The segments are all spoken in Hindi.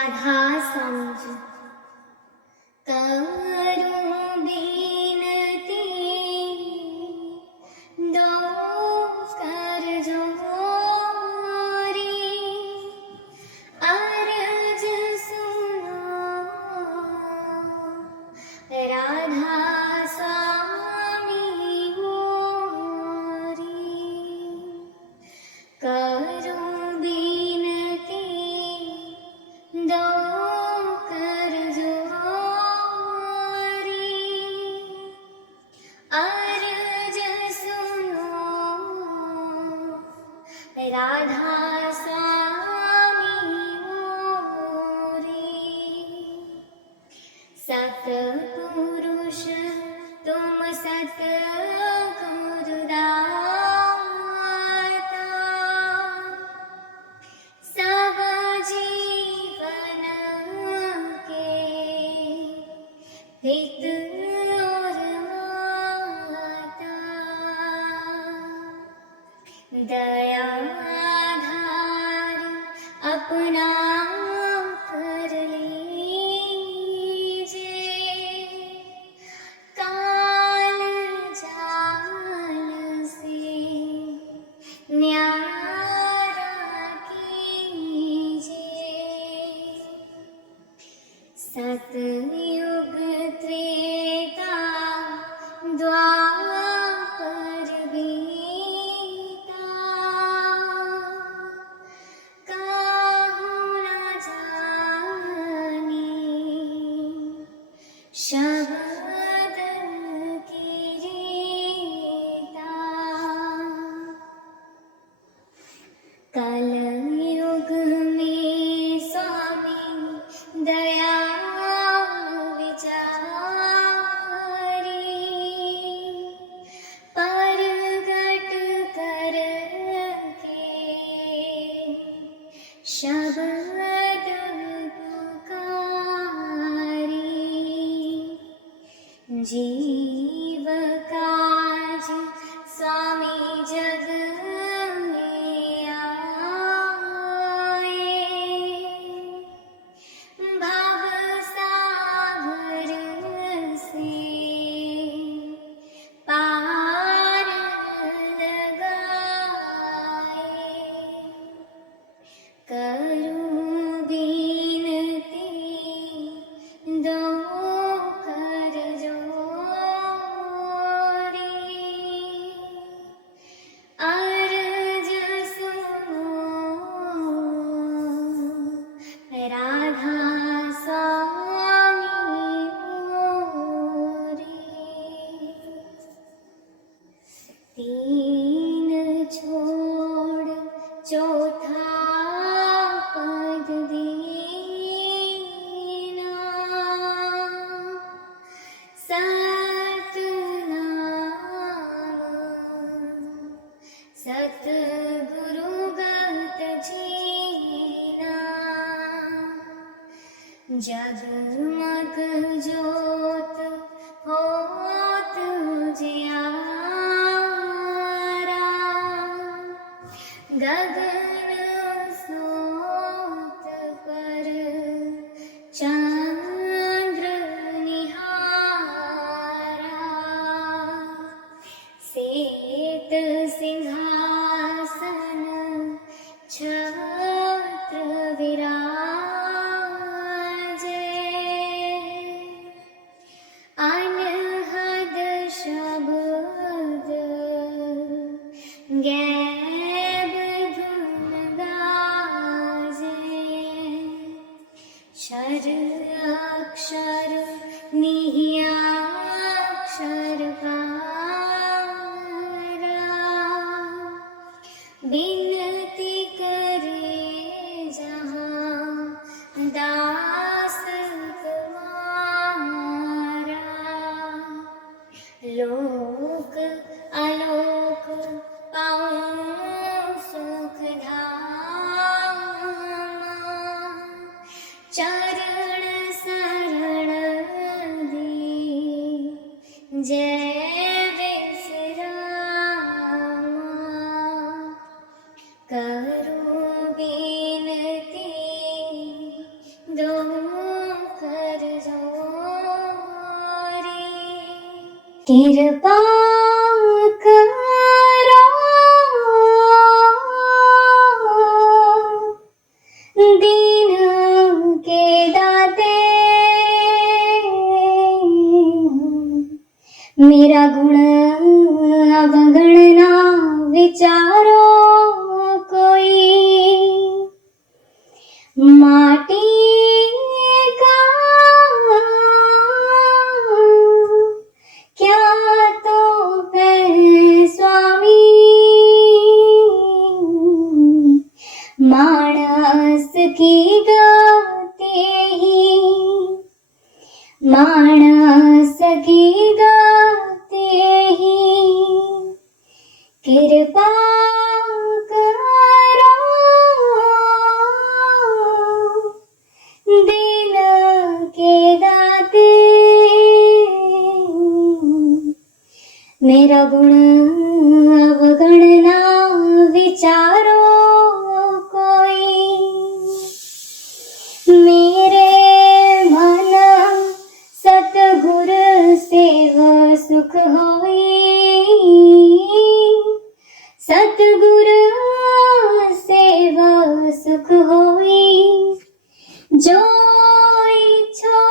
राधा स्वामी करूं बिनती दो कर जोरी अर्ज सुनो राधा स्वामी मोरी करूं बिनती दो कर जोरी अर्ज सुनो राधा स्वामी मोरी सतपुरुष तुम सतगुरुदाता सब जीवन के हित और माता दयाधार अपना कर लीजिए काल जाल से न्यारा कीजिए सतयुग त्रेता द्वापर बीता काहू न जाने शब्द की रीता कलयुग में स्वामी दया विचारी परगट करके शब्द पुकारी जीव काज स्वामी जग में आए भव सागर से पार लगाए करूं बिनती दो कर जोरी अर्ज सुनो राधा स्वामी मोरी तीन छोड़ चौथा पद दीना सतनाम सतगुरु गत जीना जगमग ज्योत होत जियारा गगन सोत पर चंद्र निहारा सेत सिंहासन छत्र विराजे अनहद शब्द गैब धुन गाजे क्षर अक्षर निह्याक्षर कारा बिनती करे जहाँ दास तुम्हारा लोक आलोक पाऊं सुख धाम चरण शरण दी जय विश्राम करूं बिनती कृपा करो दीन के दाते, मेरा गुण अवगण ना विचारो कोई। माटी का क्या तो है स्वामी, मानस की गाते ही, मानस की गाते ही, कृपा करो दीन के दाते, मेरा गुण अवगण ना विचारो कोई। मेरे मन सतगुर सेव सुख होई, सतगुर सेव सुख होई। जो इच्छा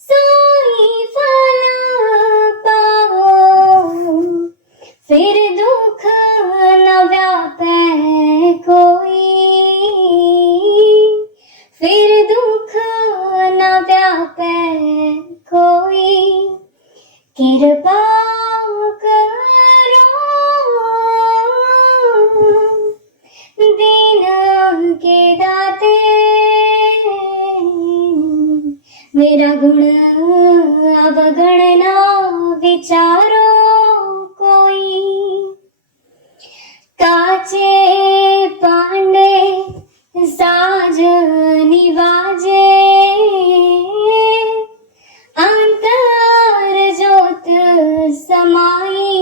सोई फल पाओ, फिर दुख न व्यापे कोई, फिर दुख न व्यापे कोई। कृपा करो दीन के दाते, मेरा गुण अवगण ना विचारो कोई। काचे पांडे साज निवाजे, अंतर जोत समाई।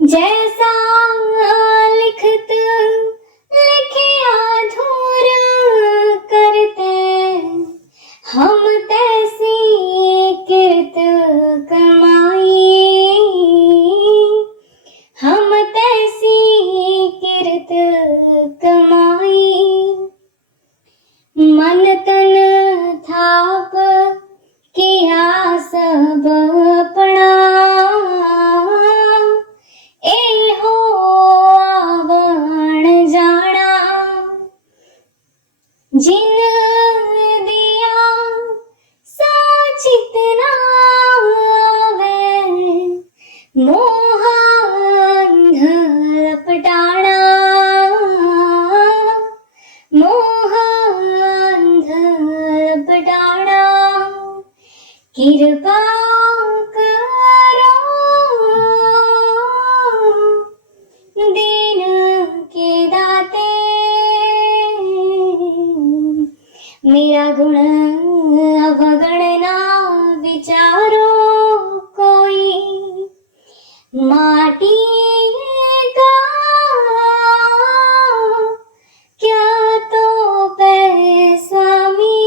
जैसा लिखत लिखिया धूर करते, हम तैसी कृत कमाई, हम तैसी कृत कमाई। मन तन थाप किया सब अपना, ए हो आवण जाना। जिन दिया सोचित ना आवे, मोह अंध लपटाना, मोह अंध लपटाना। कृपा करो दीन के दाते, मेरा गुण अवगण ना विचारो कोई। माटी का क्या तो है स्वामी,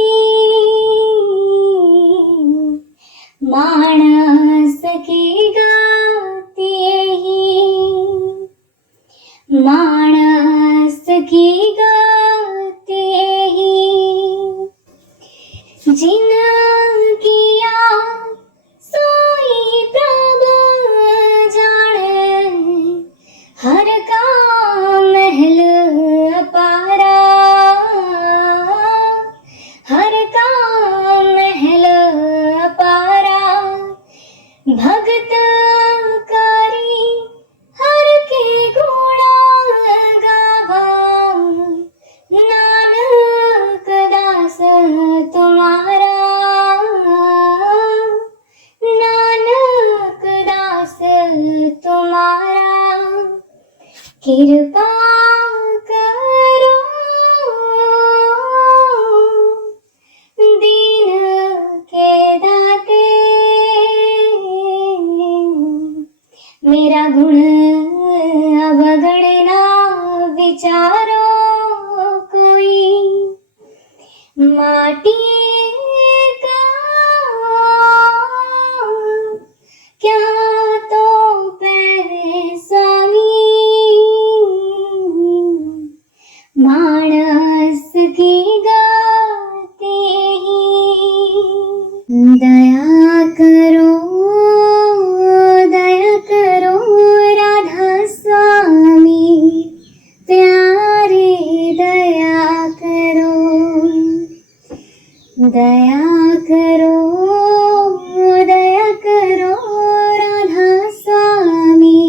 मानस की गाते ही, मानस की गाते ही। जिन किया सोई प्रभु जाने, हर का महल अपारा, हर का महल अपारा। भगत कारी हर के गुणा गावा, नानक दास तुम्हारा, नानक दास तुम्हारा। कृपा करो दीन के दाते, मेरा गुण अवगण ना विचारो कोई। माटी का दया करो राधा स्वामी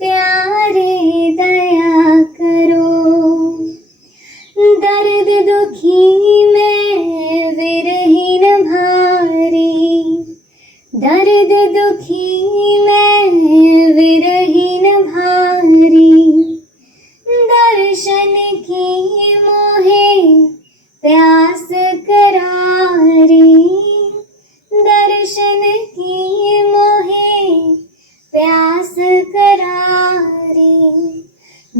प्यारे, दया करो। दर्द दुखी में विरहीन भारी, दर्द दुखी में विरहीन भारी, दर्शन की मोहे प्यास करारी, दर्शन की मोहे प्यास करारी,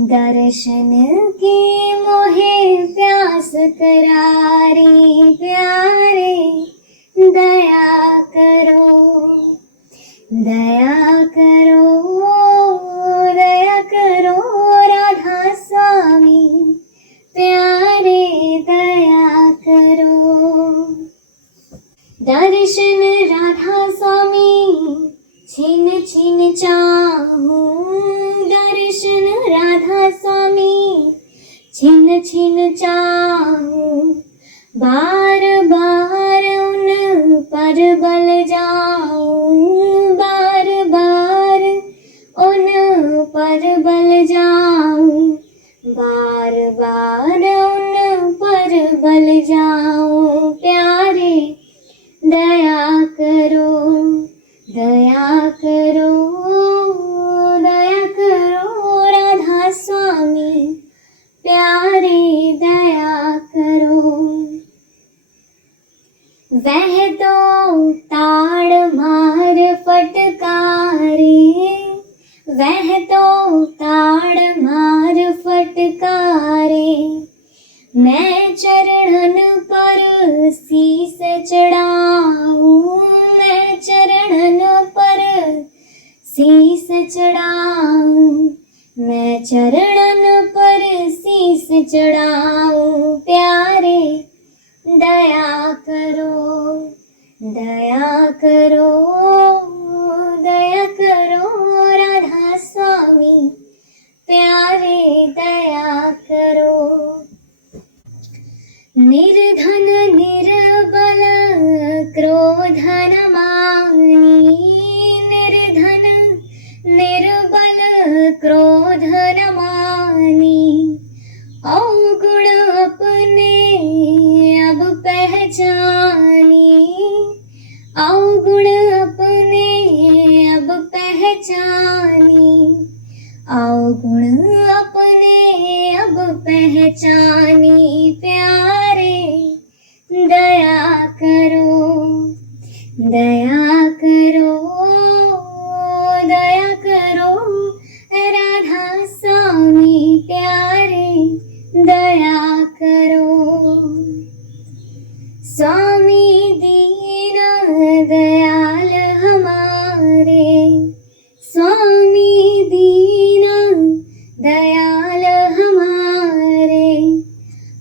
दर्शन की मोहे प्यास करारी, प्यारे दया करो, दया करो, दया करो राधा स्वामी प्यारे, दया करो। दर्शन राधा स्वामी छिन छिन चाहूं, दर्शन राधा स्वामी छिन छिन चाहूं, बार बार उन पर बल जाऊं, बार बार उन पर बल जाऊं, बार बार उन पर बल जाऊं, प्यारे दया करो, दया करो, दया करो राधा स्वामी प्यारे, दया करो। वह तो ताड़ मार फटकारे, वह तो ताड़ मार फटकारे, मैं चरणन पर शीस चढ़ाऊं, मैं चरणन पर शीस चढ़ाऊं, मैं चरणन पर शीस चढ़ाऊं, प्यारे दया करो, दया करो, दया करो राधा स्वामी प्यारे, दया करो। निर्धन निर्बल क्रोध न मानी, निर्धन निर्बल क्रोध न मानी, अवगुण अपने अब पहचानी, अवगुण अपने अब पहचानी, अवगुण अपने अब पहचानी, प्यारे दया करो, दया करो, दया करो राधा स्वामी प्यारे, दया करो। स्वामी दीन दयाल हमारे, स्वामी दीन दयाल हमारे,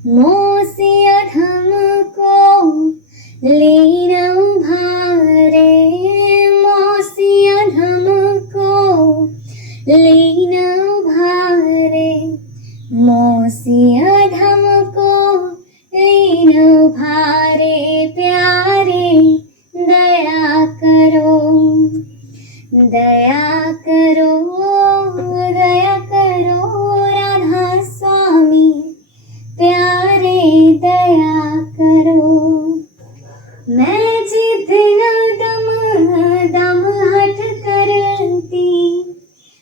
मोह से अधम को लीन उभारे, मोह से अधम को लीन उभारे, मोह से अधम को लीन उभारे, प्यारे दया करो, दया करो, दया करो राधा स्वामी प्यारे, दया करो। मैं जिद न दम दम हट करती,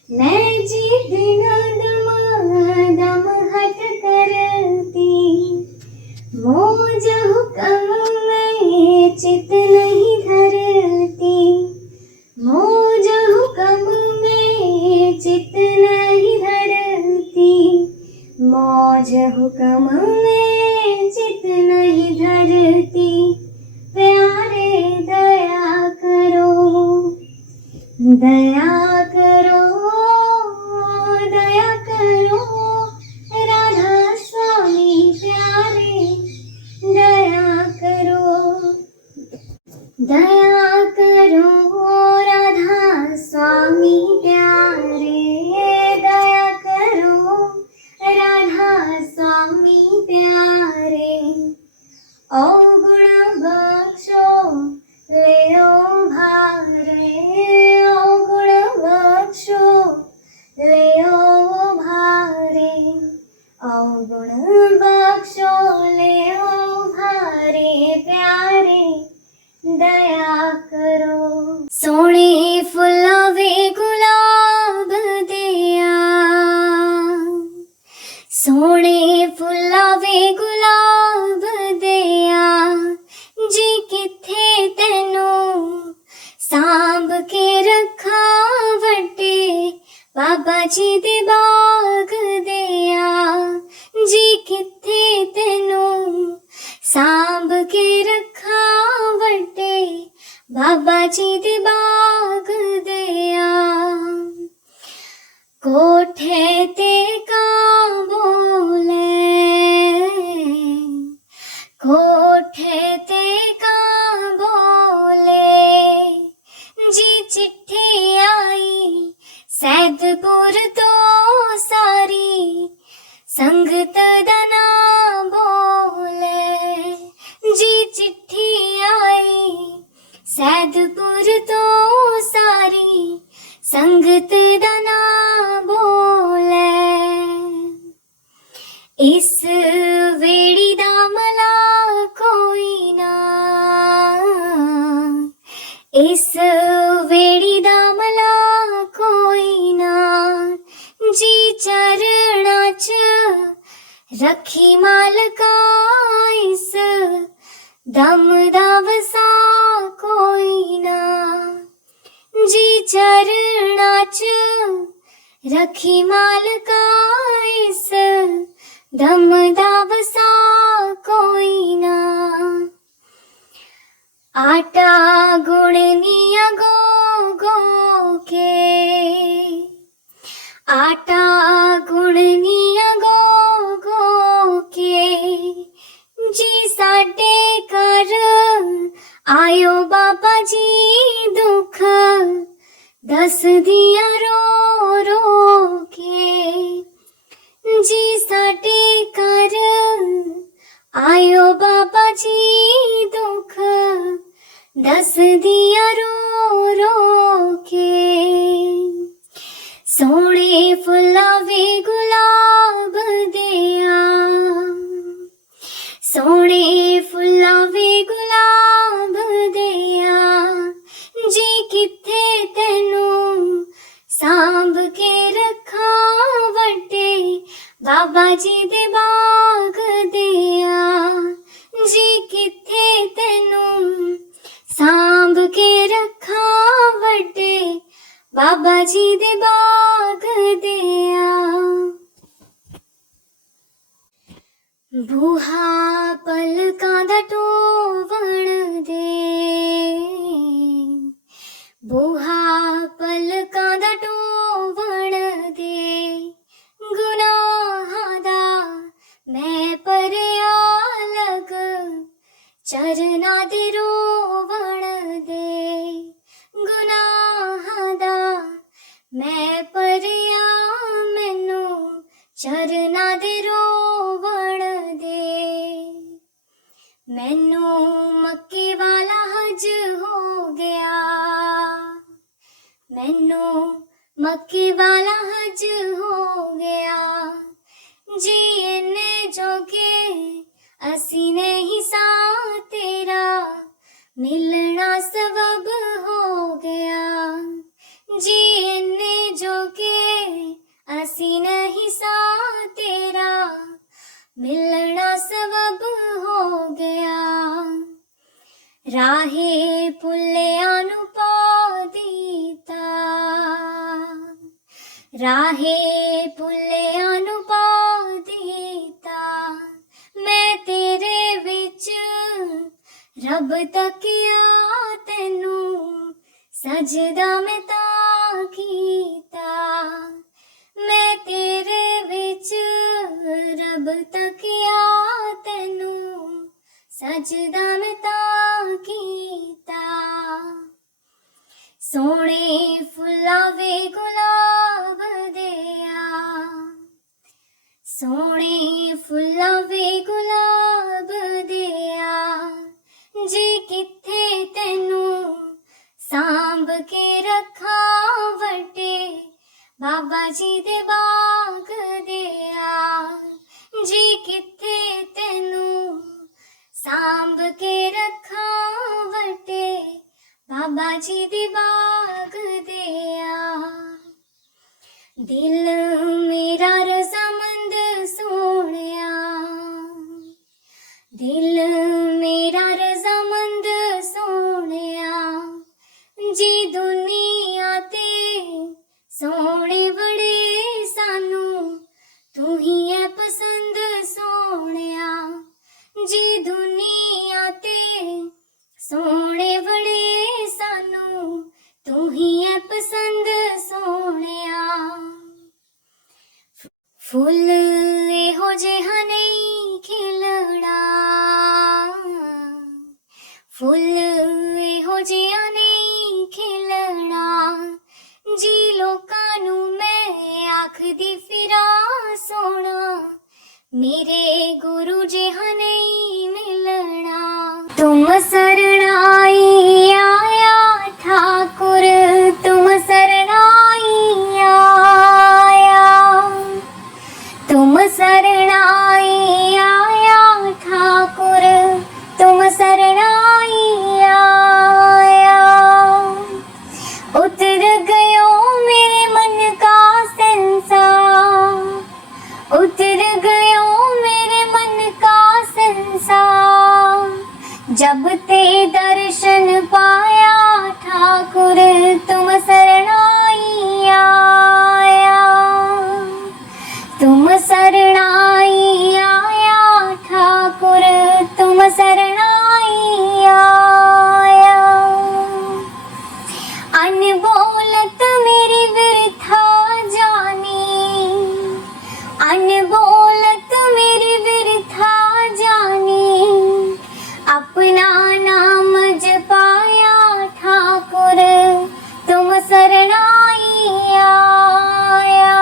मैं जिद न दम दम हट करती, मौज हुक्म में चित नहीं धरती, मौज हुक्म में चित नहीं धरती, मौज हुक्म में चित नहीं धरती, प्यारे दया करो, दया करो, दया करो राधा स्वामी प्यारे, दया करो, दया करो राधा स्वामी प्यारे, दया करो राधा स्वामी प्यारे, अवगुण सांभ के रखा वड्डे बाबा जी दे बाग दिया। कोठे ते कां बोले, कोठे ते कां बोले, जी चिट्ठी आई सैदपुर तो सारी संगत दा नाम बोले। जी चिट्ठी आई सैदपुर तो सारी संगत दा नाम बोले। इस वेड़ी दा मला कोई ना, इस वेड़ी दा मला कोई ना, जी चरणा च रखी मालका इस दम दा वसा कोई ना। जी चरणा च रखी मालका इस दम दा वसा कोई ना। आटा गुणनिया गो गो के, आटा गुणनिया गो गो के, जी साडे घर आयो बाबा जी दुख दस दिया रो रो के। जी साडे घर आयो बाबा जी दुख दस दिया रो रो के। सोने फुल्ला वे गुलाब दिया, सोने फुल्ला वे गुलाब दिया, जी किथे तेनू सांभ के रखा वड्डे बाबा जी दे बाग दिया। जी किथे तेनू सांभ के रखा वड्डे बाबा जी दे बाग दिया। बूहा पलकां दा टोवण दे, बूहा पलकां दा टोवण दे, गुनाहां दा मैं भरिया लग चरना दे रोवण दे। गुनाहां दा मैं भरिया मैनू चरना दे रोवण दे। मैनू मक्के वाला हज हो गया, मैनू मक्के वाला हज हो गया। जी इन्ने जोगे असी नहीं सा तेरा मिलना सबब हो गया। जी इन्ने जोगे असी नहीं सा तेरा मिलना सबब हो गया। राहे पुल्लिया नू पा दीता, राहे पुल्लिया नू पा दीता। मैं तेरे विच रब तकिया तेनू सजदा मैं तां कीता। मैं तेरे विच रब तकिया तेनू सजदा मैं तां कीता। सोने फुल्ला वे गुलाब दिया, सोने फुल्ला वे गुलाब दिया। जी किथे तेनू सांभ के रखा वड्डे बाबा जी दे बाग दिया। जी किथे तेनू सांभ के रखा वड्डे बाबा जी दे बाग दिया। दिल मेरा रज़ामंद सोहणिया, दिल मेरा रज़ामंद सोहणिया। जी दुनिया ते सोहणे बड़े सानू तू ही है पसंद सोहणिया। जी दुनिया फुल हो जिहा नहीं खिलड़ा, फुल हो जिहा नहीं खिलड़ा, जी लोकां नू मैं आखदी फिरा सोना, मेरे गुरु जिहा नहीं मिलना। तुम सरनाई आया ठाकुर, तुम सरनाई आया, तुम सरनाई आया ठाकुर, तुम सरनाई आया। उतर गयो मेरे मन का संसार, उतर गयो मेरे मन का संसार, जब ते दर्शन पाया ठाकुर, तुम सरनाई आया, तुम सरनाई आया ठाकुर, तुम सरनाई आया। अनबोलत मेरी बिरथा जानी, अनबोलत मेरी बिरथा जानी, अपना नाम जपाया ठाकुर, तुम सरनाई आया,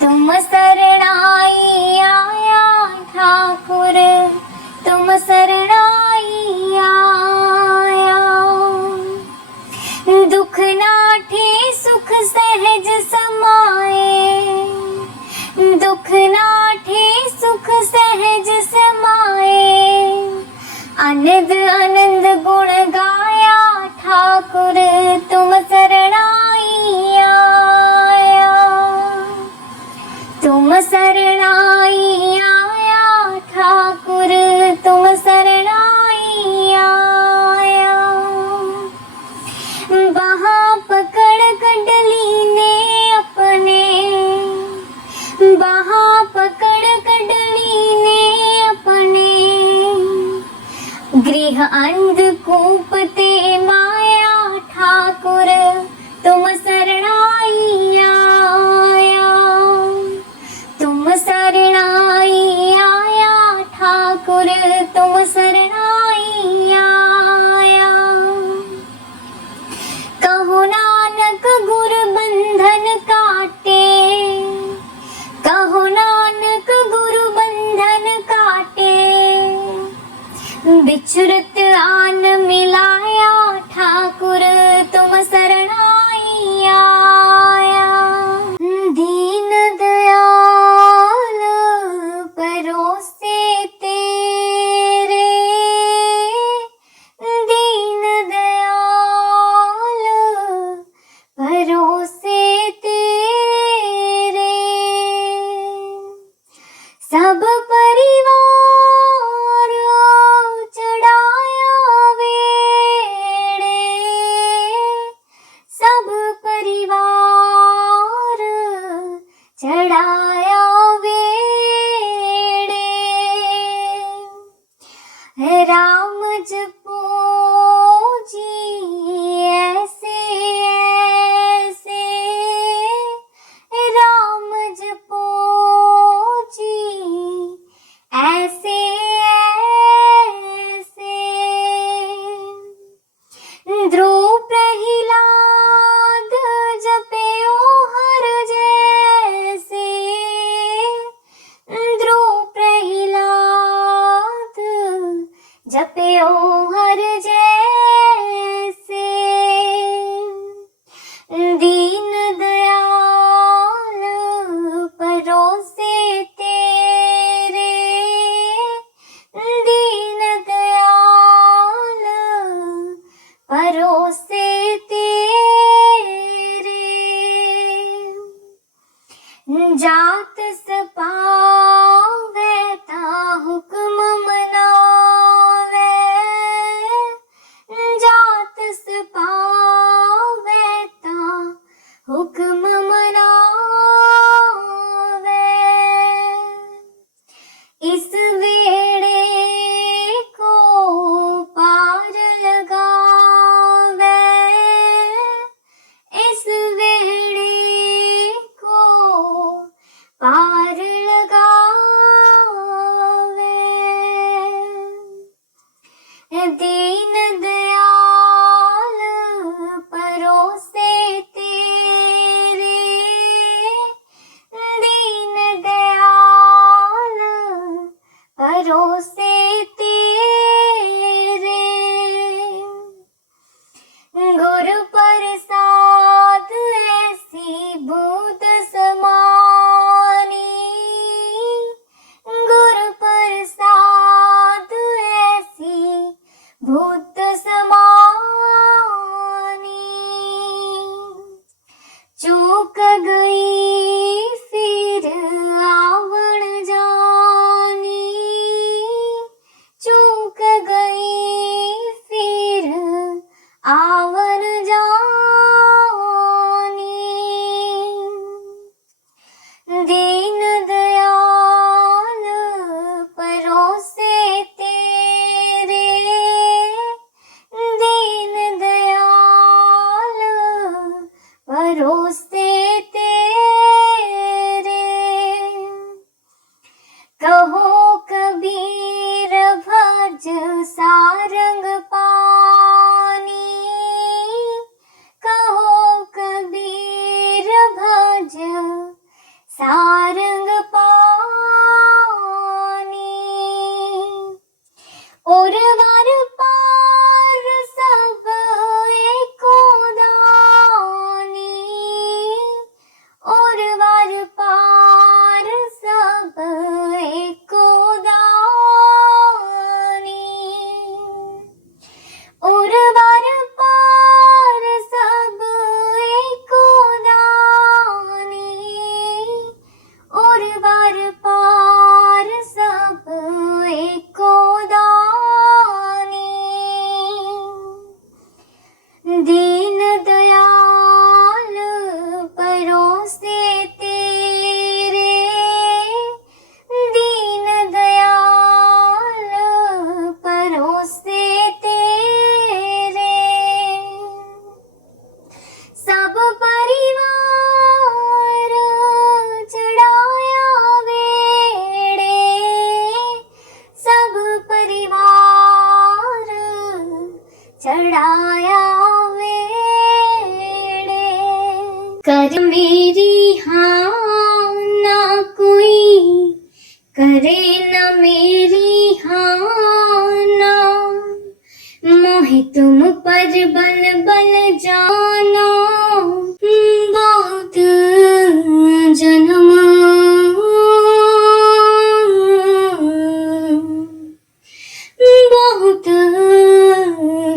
तुम सरनाई आया ठाकुर, तुम सरनाई आया। दुख नाठे सुख सहज समाए, दुख नाठे सुख सहज समाए, आनंद आनंद गुण गाया ठाकुर, तुम सरनाई आया, तुम सरनाई आया ठाकुर, तुम सरनाई आया। वहाँ पकड़ कटली ने अपने, वहाँ पकड़ कटली ने अपने, गृह अंधकूप ते माया ठाकुर, तुम सरनाई आया, तुम सरनाई आया ठाकुर, तुम सरनाई आया। कहो नानक गुर बंधन काटे, कहो नानक गुरु बंधन काटे, बिछुरत आन मिलाया ठाकुर, तुम सरनाई आया। दीन दयाल परोसे तेरे, दीन दयाल परोसे तेरे, सब परिवार चढ़ाया वेड़े, सब परिवार चढ़ाया वेड़े, राम जपो जी ऐसे ऐसे, राम जपो जी ऐसे ऐसे, ध्रुव प्रहलाद जपयो हर जैसे, ध्रुव प्रहलाद जपयो हर जैसे, दीन दयाल परोसे तेरे, दीन दयाल परोसे तेरे, जात सपावे ता हुक्म मनावे, दीन दयाल परोसे तेरे, दीन दयाल परोसे तेरे। गुरु प्रसाद ऐसी बूंद समानी, गुरु प्रसाद ऐसी बूंद समानी। चूक गई फिर आवण जानी, चूक गई फिर आवन जानी। दीन दयाल परोसे तेरे, दीन दयाल परोसे तेरे। कहो कबीर भज सारंग पानी, कहो कबीर भज सारंग पानी। और वार पार सब एको दानी, और वार पार सब एको दानी। और वार पार सब एको दानी, और वार पार सब एको दानी। दीन दयाल परोसे तेरे, दीन दयाल परोसे तेरे। सब परिवार चढ़ाया वेड़े, सब परिवार चढ़ाया वेड़े। कर मेरी हाँ ना कोई करे न मेरी हाँ ना, मोहि तुम पर बल बल जाना। बहुत जन्म बहुत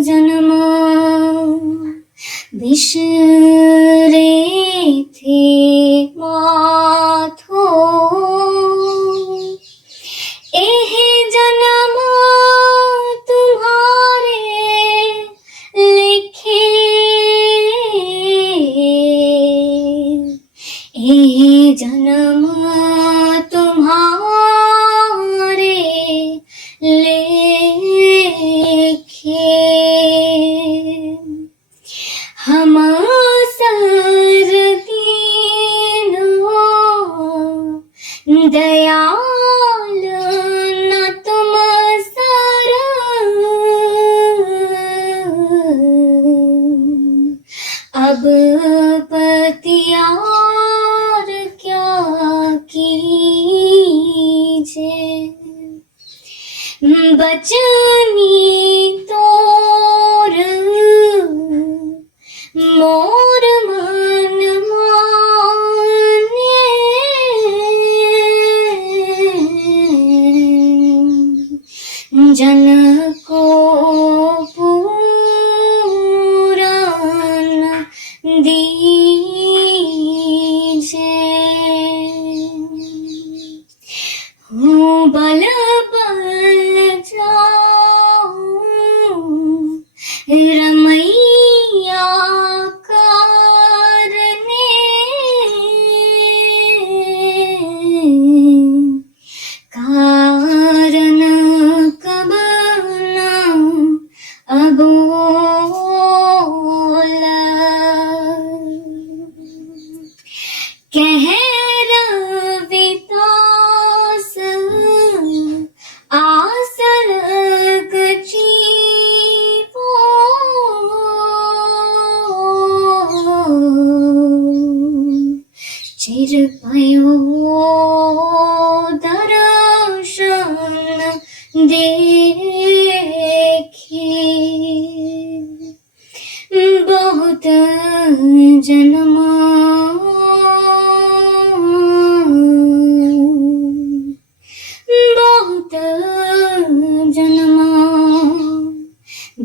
जन्म बिसरे थे माथो, एह जन्म तुम्हारे लिखे, एह जन्म तुम्हारे लेखे। हम सर दीनो दयाल न तुम सर, अब पतियार क्या कीजे। बचनी तोर मोर मन माने, जन को पूरन दीजे। हूँ बल बल जाऊं रमैया कारने, कारण कब न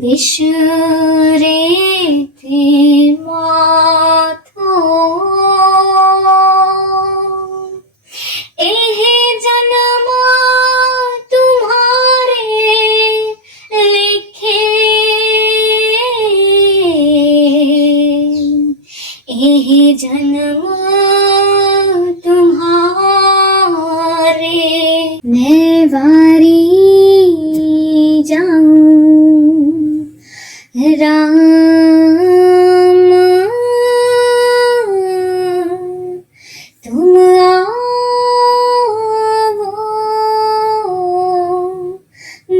बिसरे थे माथों एह जन्म तुम्हारे लिखे एह जन्म तुम्हारे मैं वारी जाऊं राम तुम आओ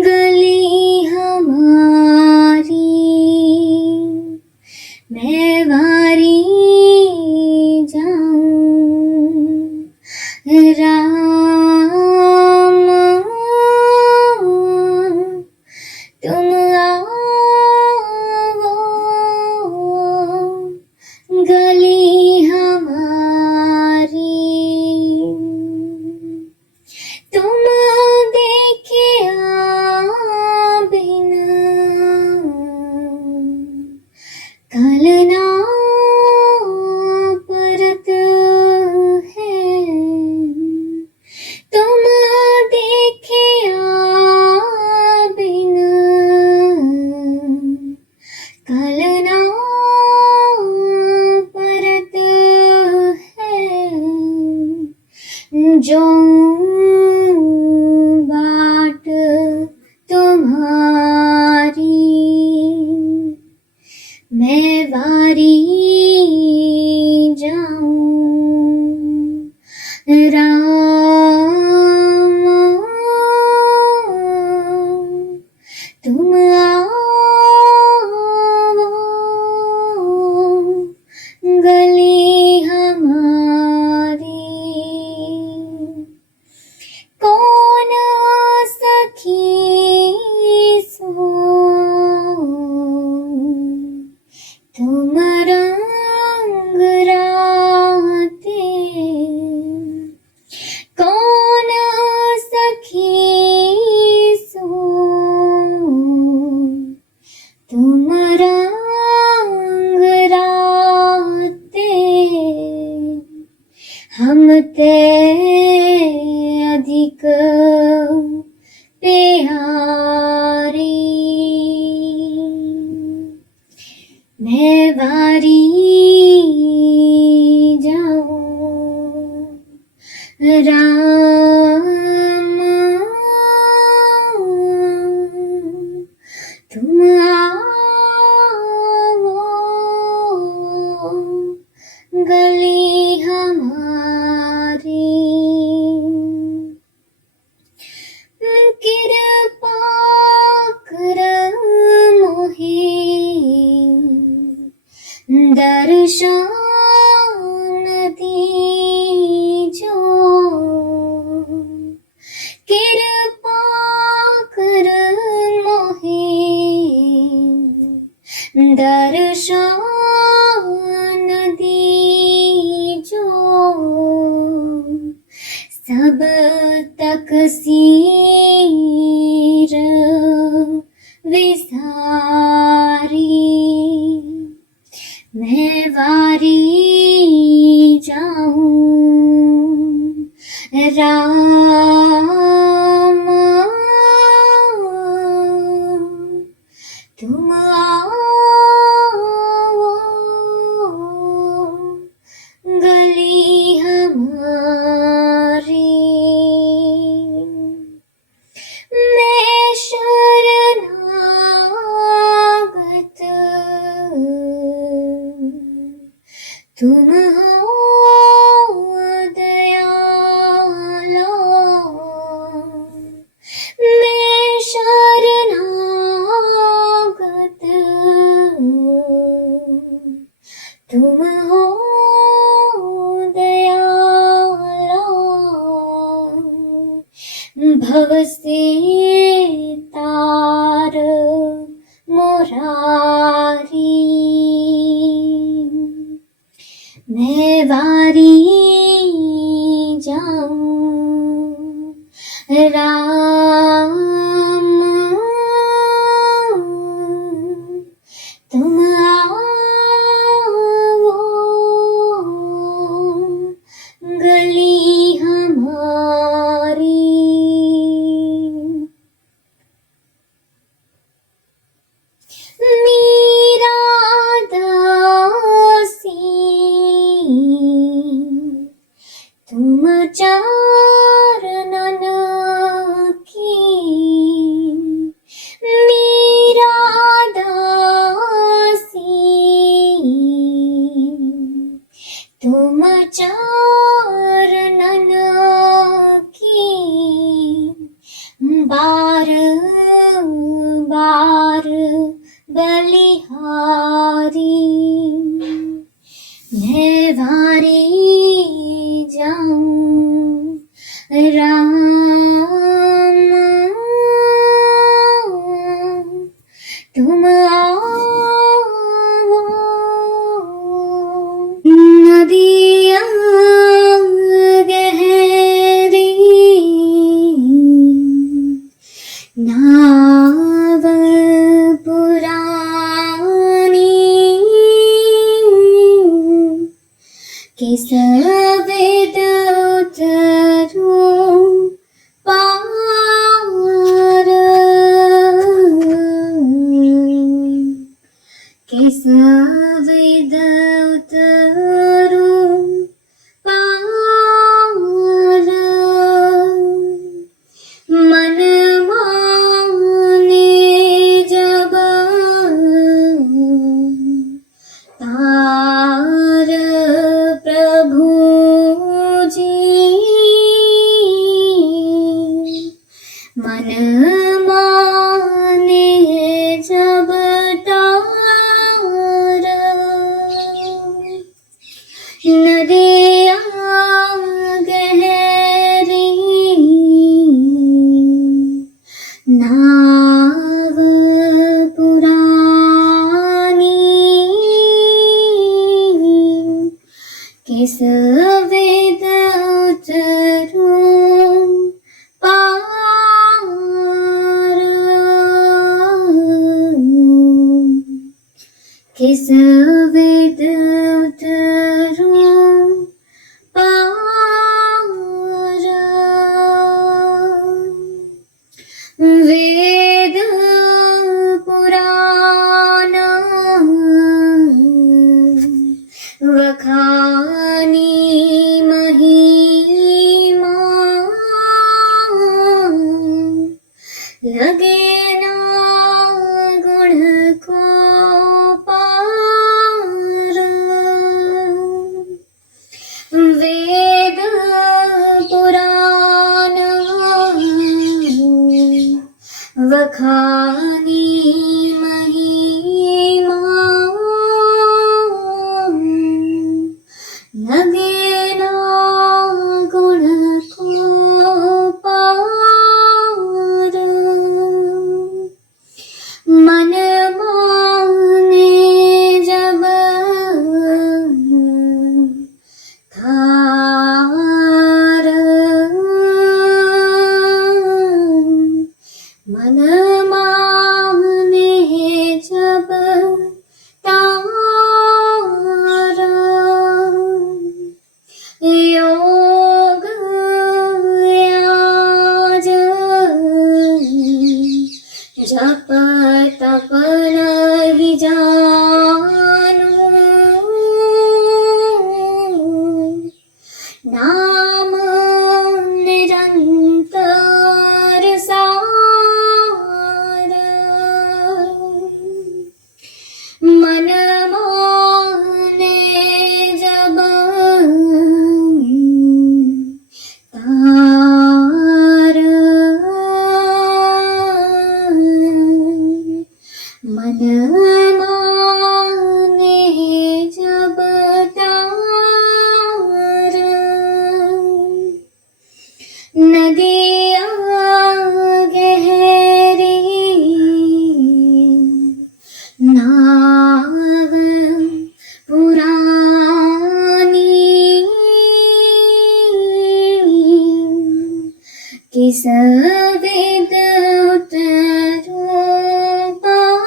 गली हमारी मैं वारी जाऊं राम तुम आओ गली हमारी तुम देखे बिना कल ना परत है तुम देखे बिना कल ना परत है जो बाट तुम्हारी मैं वारी जाऊं राम तुम आओ गली हमारी कौन सखी सो तुम रंग राते कौन सखी सो तुम रंग राते हम ते अधिक प्यारी मैं वारी जाऊं राम तुम आओ गली हमारी कृपा कर मोहे दर्शन दीजो कृपा कर मोहे दर्शन दीजो सब तक सीर विसारी मैं वारी जाऊं राम तुम आओ गली हमारी मैं शरणागत तुम हो दयाला मैं शरणागत तुम हो दयाला भव से तार मोरारी मैं बलिहारी मैं वारी जाऊं राम तुम आओ नदियाँ गहरी नाव पुरानी किस वेद उतरूं पार किस वेद उतरूं पार मन माने जब तार प्रभु जी मन माने जब तार नदियाँ गहरी नाव पुरानी किस वेद उतरूं पार किस वेद उतरूं पार वेद पुराण वखानी महिमा लगे ना गुण को पार वेद पुराण वखानी महिमा लगे ना गुण को पार मन माने जब थार मन माने जब तार योग याज जप तप नहीं जानू नाम निरंतर सार मन माने जब तार मन माने जब तार नदियाँ गहरी नाव पुरानी किस वेद उतरूं पार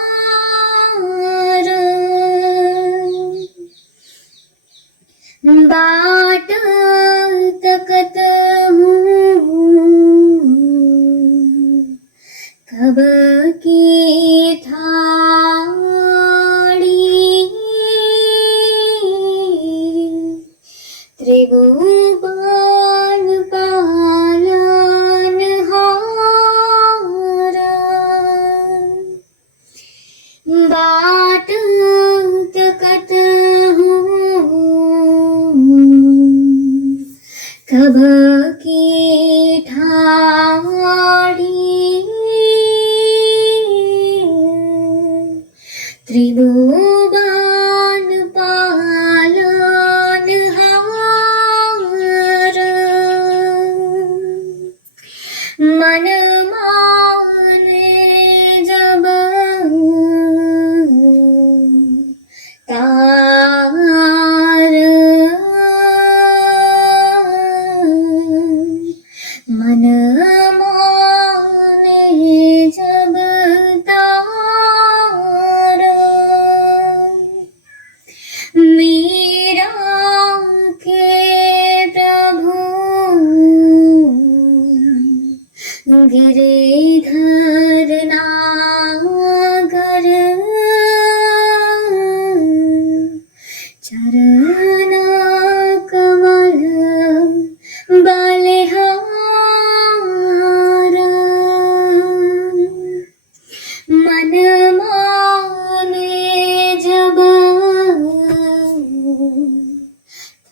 बाट तकत हूँ कब की थाड़ी त्रिभुवन पालनहारा बाट तकत हूँ कब की ठाड़ी त्रिभुवन पालनहार मन माने जब तार मन माने जब तार मीरा के प्रभु गिरिधर नागर चरण कमल बलिहार मन माने जब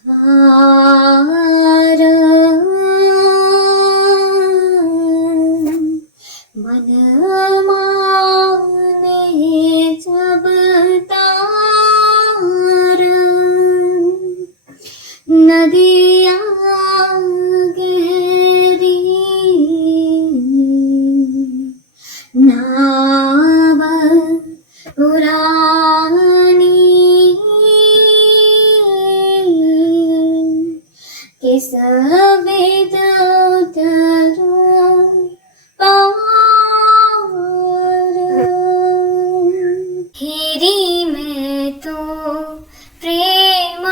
तार मन माने जब तार नदियाँ गहरी नाव पुरानी किस विध उतरो पार हेरी मैं तो प्रेम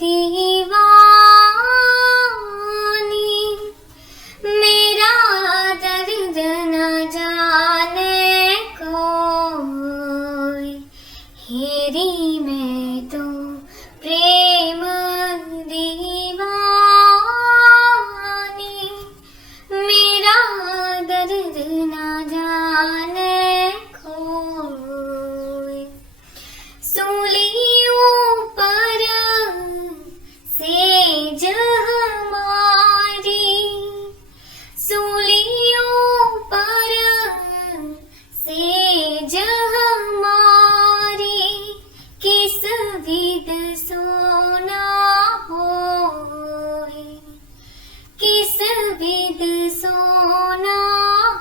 दीवानी मेरा दर्द न जाने कोई हेरी मैं तो प्रेम दीवानी मेरा दर्द न जाने कोई सूलियों पर सेज हमारी सूलियों पर सेज हमारी किस विध सोना होए किस विध सोना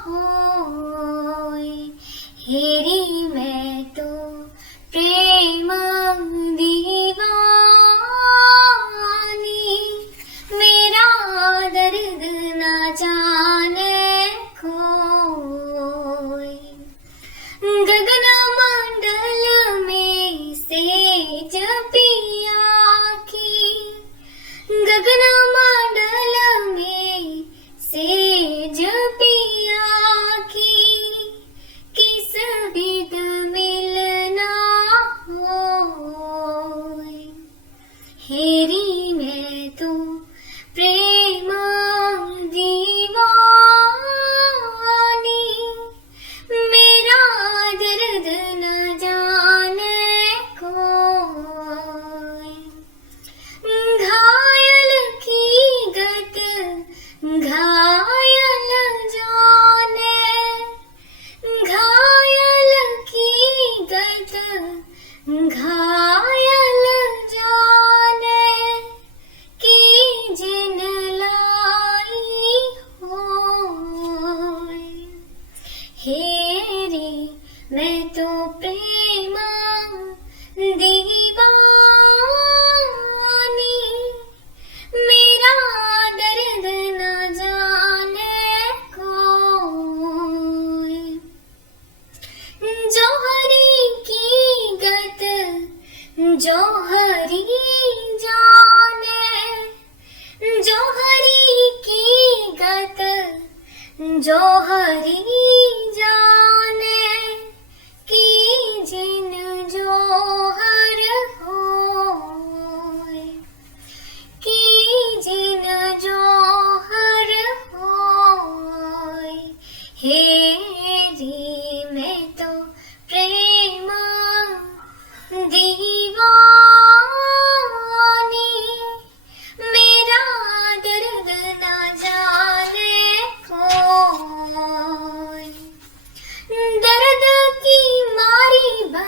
होए हेरी मैं तो प्रेम दीवानी मेरा दर्द न जाने कोई गगन मंडल में सेज पिया की गगन मंडल में सेज पिया की किस विध मिलना होए हेरी मैं तो प्रेम दीवानी मेरा दर्द न जाने कोई घायल की गत घायल जाने घायल की गत घायल जाने की जिन लाई होए हेरी मैं तो प्रेम दीवानी मेरा दर्द न जाने कोई जौहरी की गत जौहरी जाने जौहरी की गत जौहरी जाने की जिन जौहर होए की जिन जौहर होए हेरी मैं तो प्रेम दीवानी मेरा दर्द न जाने कोई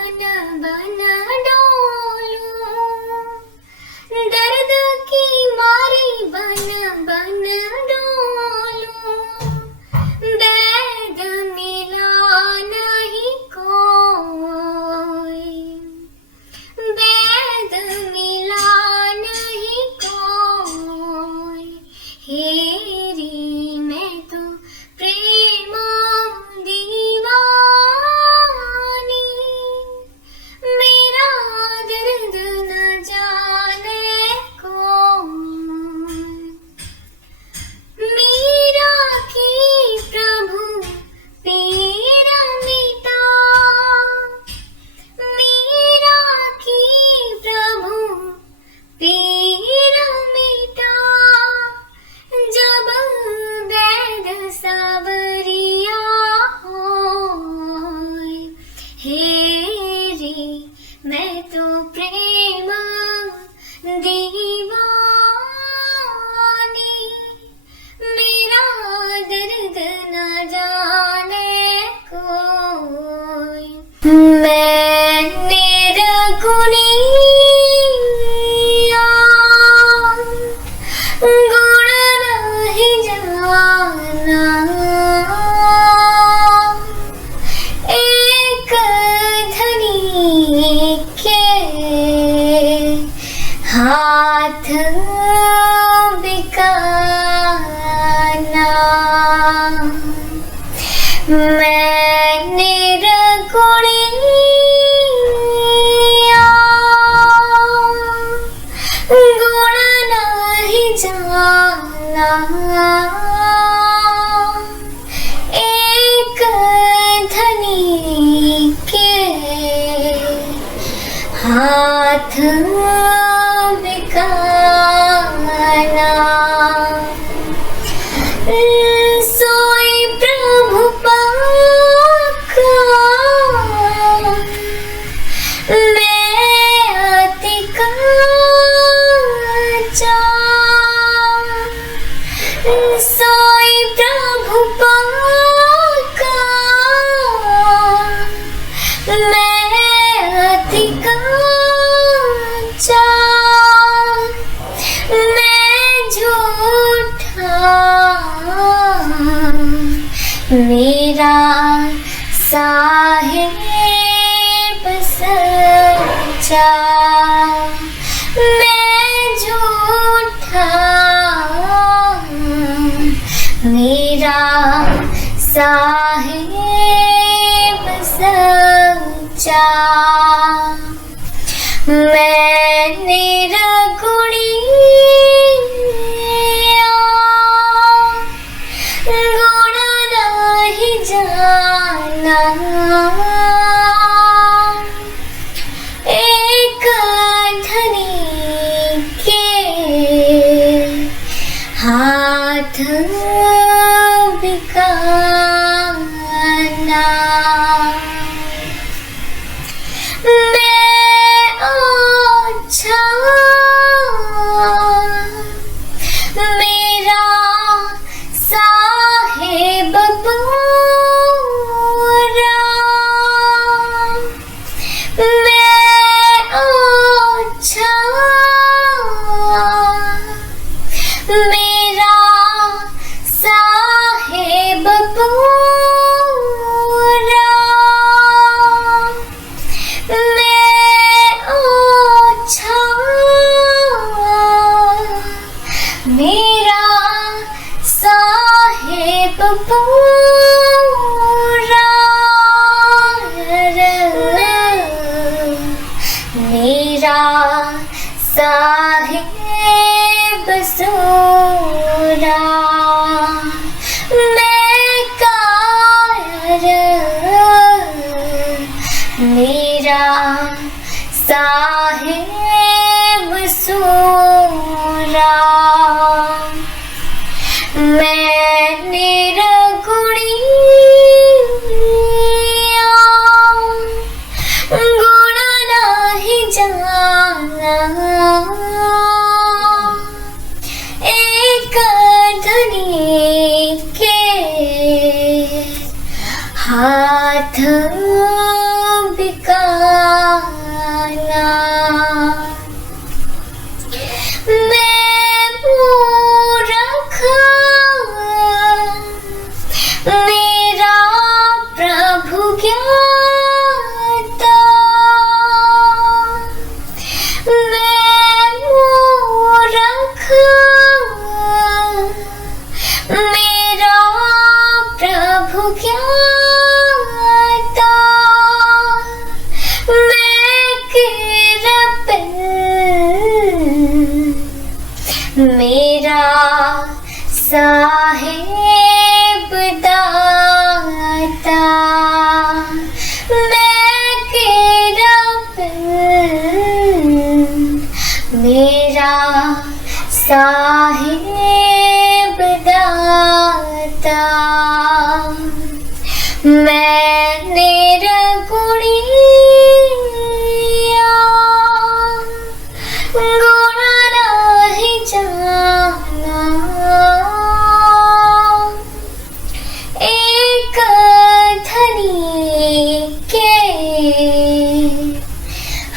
बन बन डोलूं, दर्द की मारी बन बन डोलूं, बैद मिला नहीं कोई, बैद मिला नहीं कोई, हेरी मैं तो प्रेम दीवानी, मेरा दर्द न जाने कौन, मीरा की प्रभु पीर मिटा, मीरा की प्रभु पीर मिटा, जब वैद सावरिया होय, हेरी मैं तो प्रेम दीवानी, मेरा दर्द न जाने कोई, मैं निर्गुणी गुण नहीं जाना, एक धनी के हाथ बिकाना, मैं निर्गुणी गुण नहीं जाना, एक धनी के हाथ बिकाना, सोई प्रभु पाका मैं अति काचा, सोई प्रभु पाका मैं अति काचा, मैं झूठा मेरा साहिब सच्चा, मैं झूठा मेरा साहिब सच्चा, मैं निर्गुणी गुण नहीं जाना, एक धनी के हाथ बिकाना, मैं अच्छा मेरा साहेब बुरा, मैं अच्छा मेरा साहेब बुरा, मैं अच्छा मेरा साहेब पूरा, मेरा साहेब सूरा, मैं कार मेरा साहेब सूरा, मैं निर्गुणी गुण नहीं जाना, एक धनी के हाथ बिका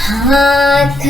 हाथ